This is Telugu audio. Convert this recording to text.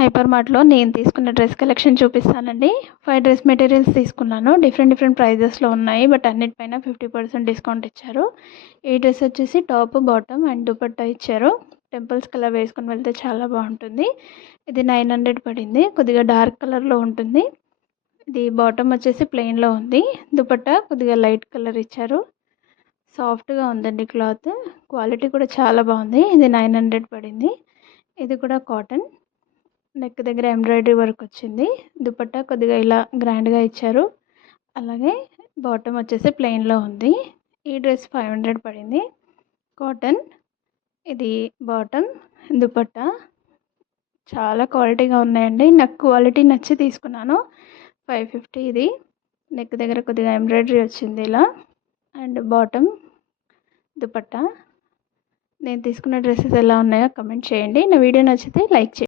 హైపర్ మార్ట్‌లో నేను తీసుకున్న డ్రెస్ కలెక్షన్ చూపిస్తానండి. 5 డ్రెస్ మెటీరియల్స్ తీసుకున్నాను. డిఫరెంట్ ప్రైజెస్‌లో ఉన్నాయి. బట్ అన్నిటిపైన 50% డిస్కౌంట్ ఇచ్చారు. ఈ డ్రెస్ వచ్చేసి టాప్, బాటమ్ అండ్ దుపట్టా ఇచ్చారు. టెంపుల్స్‌కి అలా వేసుకొని వెళ్తే చాలా బాగుంటుంది. ఇది 900 పడింది. కొద్దిగా డార్క్ కలర్‌లో ఉంటుంది. ఇది బాటమ్ వచ్చేసి ప్లెయిన్‌లో ఉంది. దుపట్టా కొద్దిగా లైట్ కలర్ ఇచ్చారు. సాఫ్ట్‌గా ఉందండి క్లాత్. క్వాలిటీ కూడా చాలా బాగుంది. ఇది 900 పడింది. ఇది కూడా కాటన్. నెక్ దగ్గర ఎంబ్రాయిడరీ వర్క్ వచ్చింది. దుపట్టా కొద్దిగా ఇలా గ్రాండ్‌గా ఇచ్చారు. అలాగే బాటమ్ వచ్చేసి ప్లెయిన్‌లో ఉంది. ఈ డ్రెస్ 500 పడింది. కాటన్. ఇది బాటమ్, దుపట్టా చాలా క్వాలిటీగా ఉన్నాయండి. నాకు క్వాలిటీ నచ్చి తీసుకున్నాను. 550 ఇది. నెక్ దగ్గర కొద్దిగా ఎంబ్రాయిడరీ వచ్చింది ఇలా. And bottom, dupatta. నేను తీసుకున్న డ్రెసెస్ ఎలా ఉన్నాయో కమెంట్ చేయండి. నా వీడియో నచ్చితే లైక్ చేయండి.